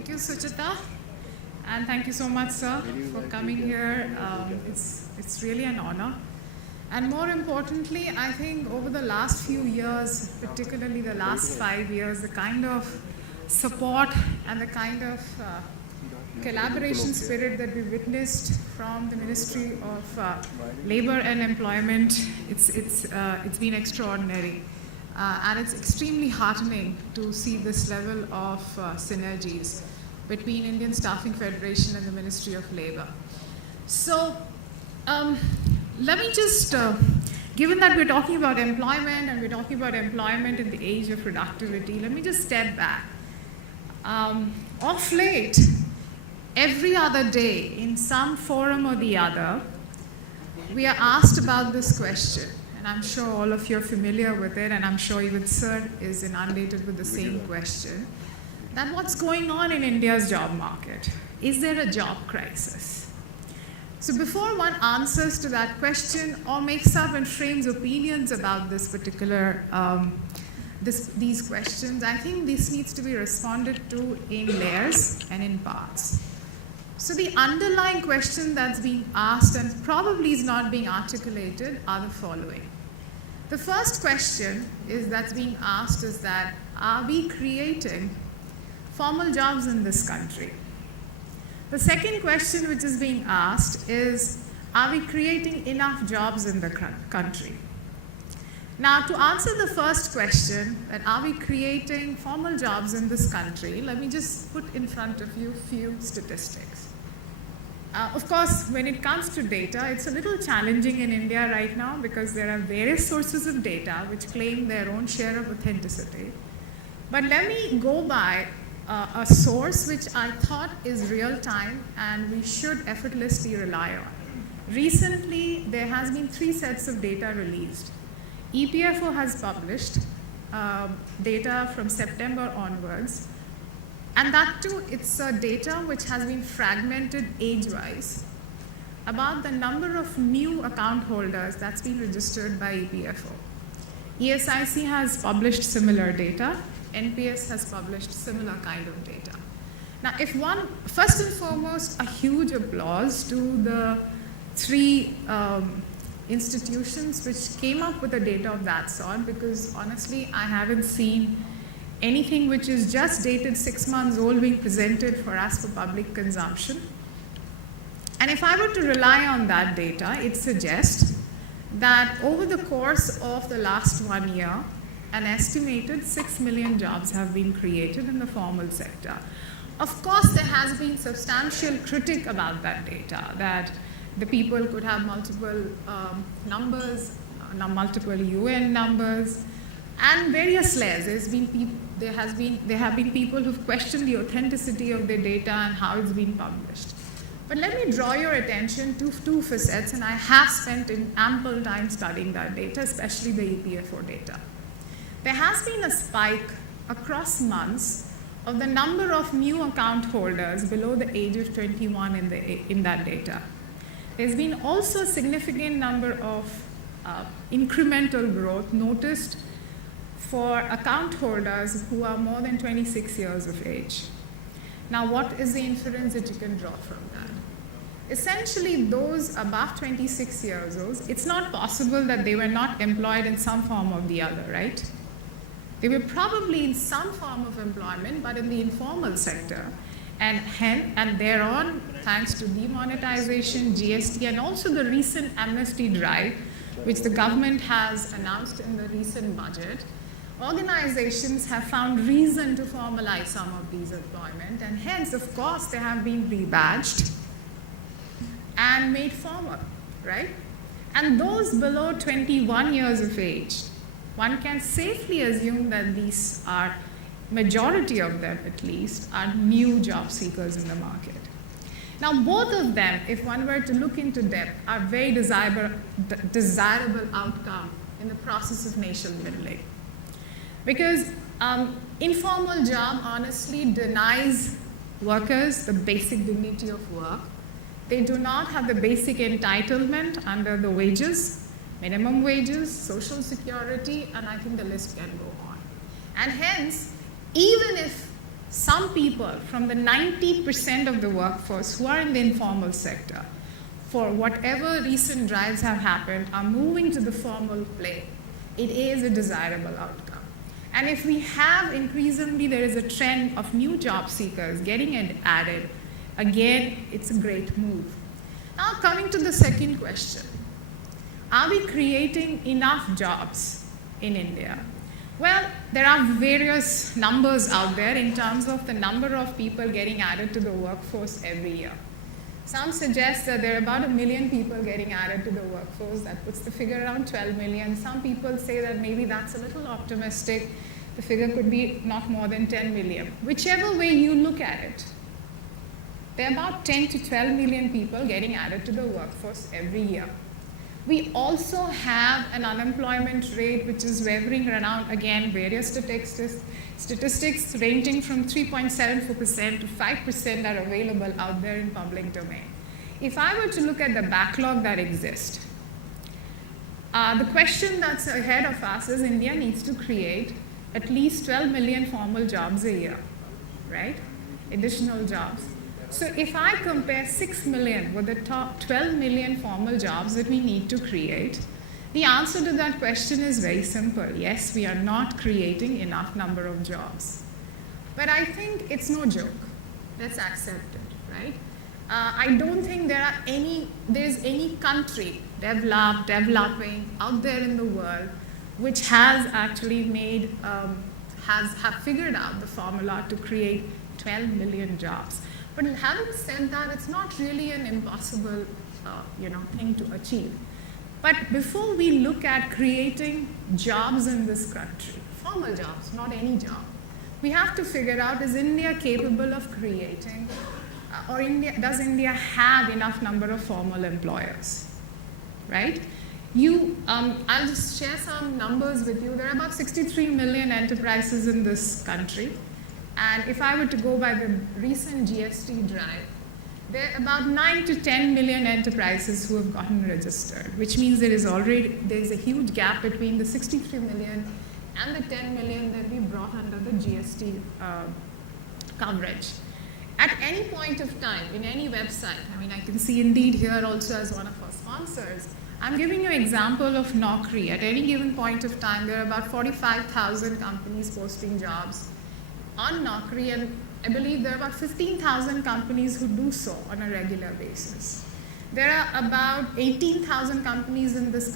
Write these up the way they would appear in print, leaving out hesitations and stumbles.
Thank you, Suchita. And thank you so much, sir, for coming here. It's really an honor. And more importantly, I think over the last few years, particularly the last 5 years, the kind of support and the kind of collaboration spirit that we witnessed from the Ministry of Labor and Employment, it's been extraordinary. And it's extremely heartening to see this level of synergies between Indian Staffing Federation and the Ministry of Labor. So let me just, given that we're talking about employment and we're talking about employment in the age of productivity, let me just step back. Of late, every other day in some forum or the other, we are asked about this question. And I'm sure all of you are familiar with it, and I'm sure even Sir is inundated with the same question, that what's going on in India's job market? Is there a job crisis? So before one answers to that question or makes up and frames opinions about this particular, these questions, I think this needs to be responded to in layers and in parts. So the underlying question that's being asked and probably is not being articulated are the following. The first question that's being asked is that, are we creating formal jobs in this country? The second question which is being asked is, are we creating enough jobs in the country? Now, to answer the first question, that are we creating formal jobs in this country, let me just put in front of you a few statistics. Of course, when it comes to data, it's a little challenging in India right now because there are various sources of data which claim their own share of authenticity. But let me go by a source which I thought is real time and we should effortlessly rely on. Recently, there has been 3 sets of data released. EPFO has published data from September onwards. And that too, it's data which has been fragmented age-wise about the number of new account holders that's been registered by EPFO. ESIC has published similar data. NPS has published similar kind of data. Now, first and foremost, a huge applause to the 3 institutions which came up with the data of that sort, because honestly, I haven't seen anything which is just dated 6 months old being presented for us for public consumption. And if I were to rely on that data, it suggests that over the course of the last 1 year, an estimated 6 million jobs have been created in the formal sector. Of course, there has been substantial critique about that data, that the people could have multiple numbers, multiple UN numbers, and various layers. There have been people who've questioned the authenticity of their data and how it's been published. But let me draw your attention to 2 facets, and I have spent ample time studying that data, especially the EPFO data. There has been a spike across months of the number of new account holders below the age of 21 in that data. There's been also a significant number of incremental growth noticed for account holders who are more than 26 years of age. Now, what is the inference that you can draw from that? Essentially, those above 26 years old, it's not possible that they were not employed in some form or the other, right? They were probably in some form of employment, but in the informal sector. And thereon, thanks to demonetization, GST, and also the recent amnesty drive, which the government has announced in the recent budget, organizations have found reason to formalize some of these employment, and hence, of course, they have been rebadged and made formal, right? And those below 21 years of age, one can safely assume that these are, majority of them at least, are new job seekers in the market. Now, both of them, if one were to look into depth, are very desirable outcome in the process of nation building. Because informal job honestly denies workers the basic dignity of work. They do not have the basic entitlement under the wages, minimum wages, social security, and I think the list can go on. And hence, even if some people from the 90% of the workforce who are in the informal sector, for whatever recent drives have happened, are moving to the formal play, it is a desirable outcome. And if we have increasingly, there is a trend of new job seekers getting added, again, it's a great move. Now coming to the second question, are we creating enough jobs in India? Well, there are various numbers out there in terms of the number of people getting added to the workforce every year. Some suggest that there are about 1 million people getting added to the workforce. That puts the figure around 12 million. Some people say that maybe that's a little optimistic. The figure could be not more than 10 million. Whichever way you look at it, there are about 10 to 12 million people getting added to the workforce every year. We also have an unemployment rate which is wavering around, again, various statistics ranging from 3.74% to 5% are available out there in public domain. If I were to look at the backlog that exists, the question that's ahead of us is India needs to create at least 12 million formal jobs a year, right? Additional jobs. So if I compare 6 million with the top 12 million formal jobs that we need to create, the answer to that question is very simple. Yes, we are not creating enough number of jobs. But I think it's no joke. Let's accept it, right? I don't think there's any country developing out there in the world which has actually made, have figured out the formula to create 12 million jobs. But having said that, it's not really an impossible thing to achieve. But before we look at creating jobs in this country, formal jobs, not any job, we have to figure out, is India capable of creating, does India have enough number of formal employers, right? I'll just share some numbers with you. There are about 63 million enterprises in this country. And if I were to go by the recent GST drive, there are about 9 to 10 million enterprises who have gotten registered, which means there's a huge gap between the 63 million and the 10 million that we brought under the GST coverage. At any point of time, in any website, I can see Indeed here also as one of our sponsors, I'm giving you an example of Naukri. At any given point of time, there are about 45,000 companies posting jobs on Naukri, and I believe there are about 15,000 companies who do so on a regular basis. There are about 18,000 companies in this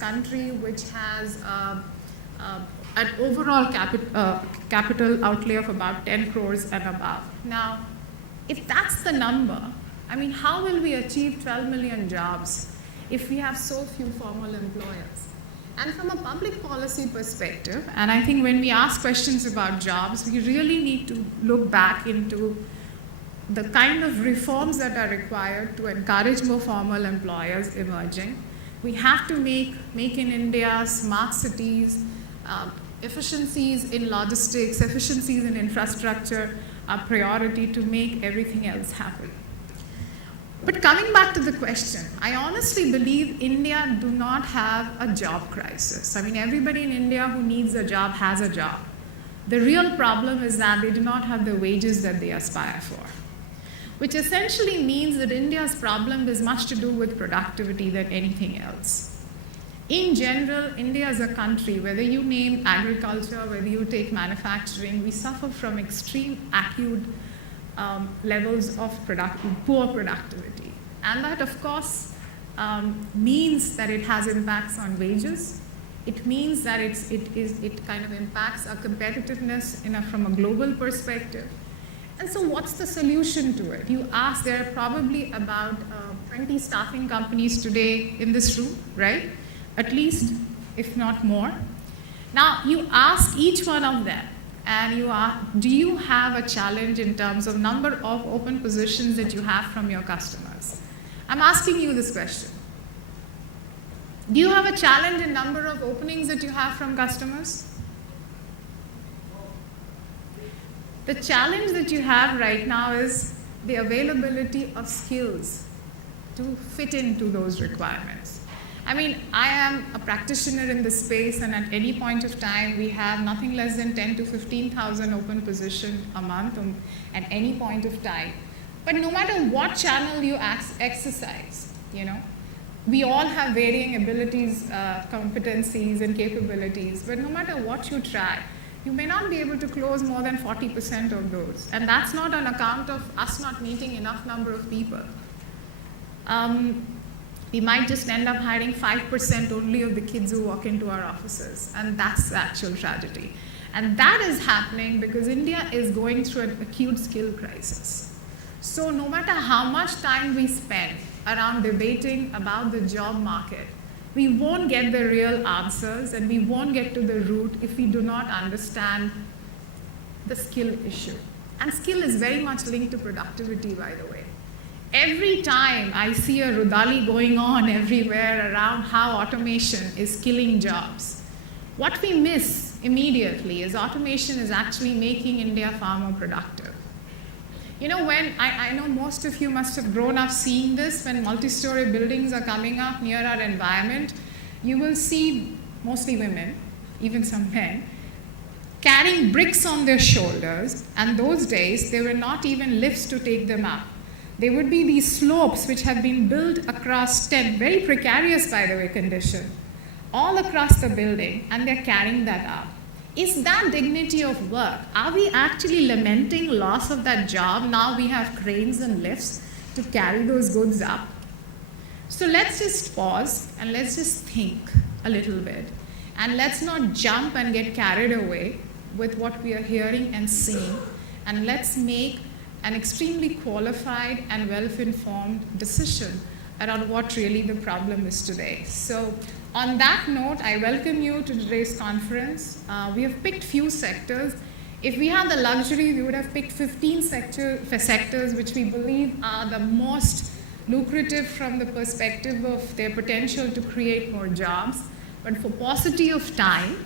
country which has an overall capital outlay of about 10 crores and above. Now, if that's the number, how will we achieve 12 million jobs if we have so few formal employers? And from a public policy perspective, and I think when we ask questions about jobs, we really need to look back into the kind of reforms that are required to encourage more formal employers emerging. We have to make in India smart cities, efficiencies in logistics, efficiencies in infrastructure a priority to make everything else happen. But coming back to the question, I honestly believe India do not have a job crisis. Everybody in India who needs a job has a job. The real problem is that they do not have the wages that they aspire for, which essentially means that India's problem is much to do with productivity than anything else. In general, India as a country, whether you name agriculture, whether you take manufacturing, we suffer from extreme acute levels of poor productivity. And that, of course, means that it has impacts on wages. It means that it kind of impacts our competitiveness from a global perspective. And so what's the solution to it? You ask, there are probably about 20 staffing companies today in this room, right? At least, if not more. Now, you ask each one of them, and do you have a challenge in terms of number of open positions that you have from your customers? I'm asking you this question. Do you have a challenge in number of openings that you have from customers? The challenge that you have right now is the availability of skills to fit into those requirements. I mean, I am a practitioner in this space, and at any point of time, we have nothing less than 10 to 15,000 open positions a month at any point of time. But no matter what channel you exercise, we all have varying abilities, competencies, and capabilities. But no matter what you try, you may not be able to close more than 40% of those. And that's not on account of us not meeting enough number of people. We might just end up hiring 5% only of the kids who walk into our offices. And that's the actual tragedy. And that is happening because India is going through an acute skill crisis. So no matter how much time we spend around debating about the job market, we won't get the real answers and we won't get to the root if we do not understand the skill issue. And skill is very much linked to productivity, by the way. Every time I see a rudali going on everywhere around how automation is killing jobs, what we miss immediately is automation is actually making India far more productive. When I know most of you must have grown up seeing this, when multi-story buildings are coming up near our environment, you will see mostly women, even some men, carrying bricks on their shoulders, and those days there were not even lifts to take them up. There would be these slopes which have been built across 10, very precarious by the way condition, all across the building, and they're carrying that up. Is that dignity of work? Are we actually lamenting loss of that job? Now we have cranes and lifts to carry those goods up. So let's just pause and let's just think a little bit. And let's not jump and get carried away with what we are hearing and seeing. And let's make an extremely qualified and well-informed decision around what really the problem is today. So on that note, I welcome you to today's conference. We have picked few sectors. If we had the luxury, we would have picked 15 sectors which we believe are the most lucrative from the perspective of their potential to create more jobs. But for paucity of time,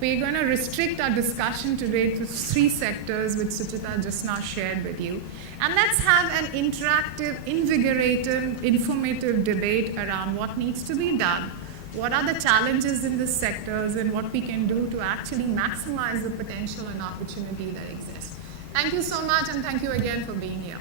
we're going to restrict our discussion today to 3 sectors which Suchita just now shared with you. And let's have an interactive, invigorating, informative debate around what needs to be done, what are the challenges in these sectors, and what we can do to actually maximize the potential and opportunity that exists. Thank you so much, and thank you again for being here.